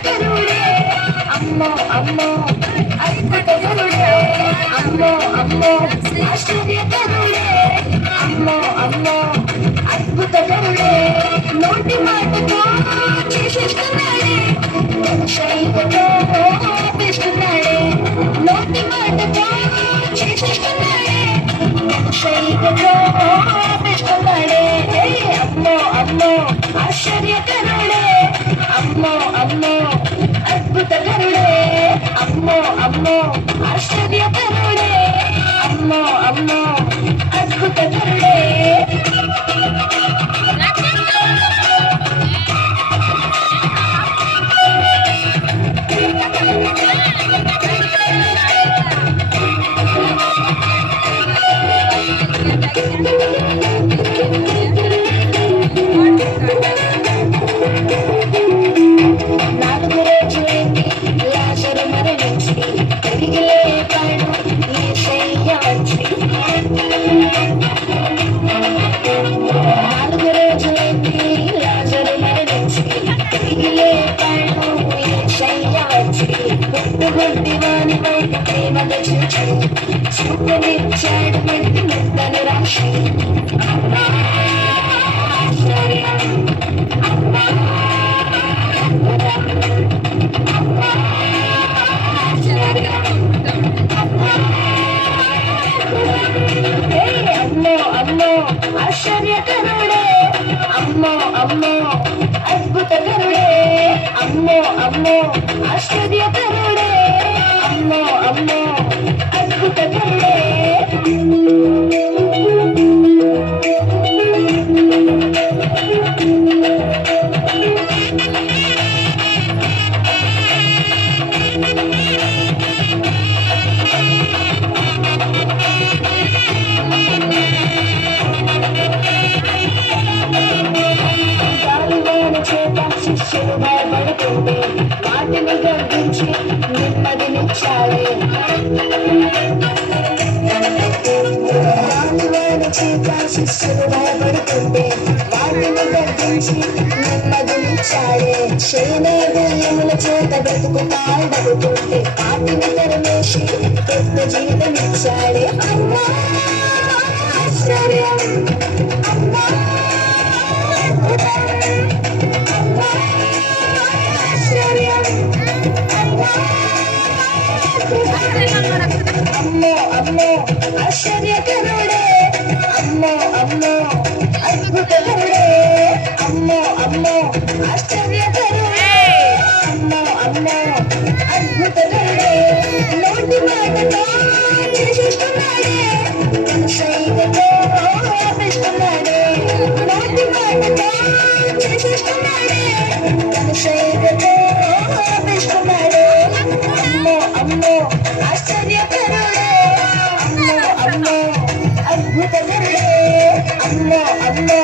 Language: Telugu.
ఆశ్చర్యకరుడే అమ్మో అమ్మో అద్భుతకరుడే అమ్మో అమ్మో ఆశ్చర్యకరుడే అమ్మో అమ్మో అద్భుతకరుడే నోటి మాటతో చేసేస్తున్నాడే శైలితో ఆపిస్తున్నాడే నోటి మాటతో చేసేస్తున్నాడే శైలితో ఆపిస్తున్నాడే అమ్మో అమ్మో ఆశ్చర్యకరుడే అమ్మో అమ్మో అద్భుతకరుడే అమ్మో అమ్మో ఆశ్చర్యకరుడే అమ్మో అమ్మో అద్భుతకరుడే గుడ్డివాని బయట ప్రేమల చూచి చూపనిచ్చాడు మంటి ముద్దను రాశి అమ్మో అమ్మో ఆశ్చర్యకరుడే అమ్మో అమ్మో అద్భుతకరుడే అమ్మో అమ్మో ఆశ్చర్యకరుడే అమ్మో అమ్మో అద్భుతకరుడే శిష్యులు భయపడుతుంటే వాటిని గర్భించి నెమ్మదినిచ్చాడే శిష్యులు భయపడుతుంటే వాటిని గర్భించి నెమ్మదినిచ్చాడే శరీరముల చేత బ్రతుకు పాడబడుతుంటే వాటిని తరమేసి కొత్త జీవితమిచ్చాడే అమ్మా ఆశ్చర్యం అమ్మా అమ్మో అమ్మో ఆశ్చర్యకరుడే అమ్మో అమ్మో అద్భుతకరుడే అమ్మో అమ్మో ఆశ్చర్యకరుడే అమ్మో అమ్మో అద్భుతకరుడే నోటి మాటతో చేసేస్తున్నాడే శైలితో ఆపిస్తున్నాడే నోటి మాటతో చేసేస్తున్నాడే శైలితో ఆపిస్తున్నాడే అమ్మో అమ్మో ఆశ్చర్యకరుడే అమ్మో అమ్మో అద్భుతకరుడే అమ్మో అమ్మో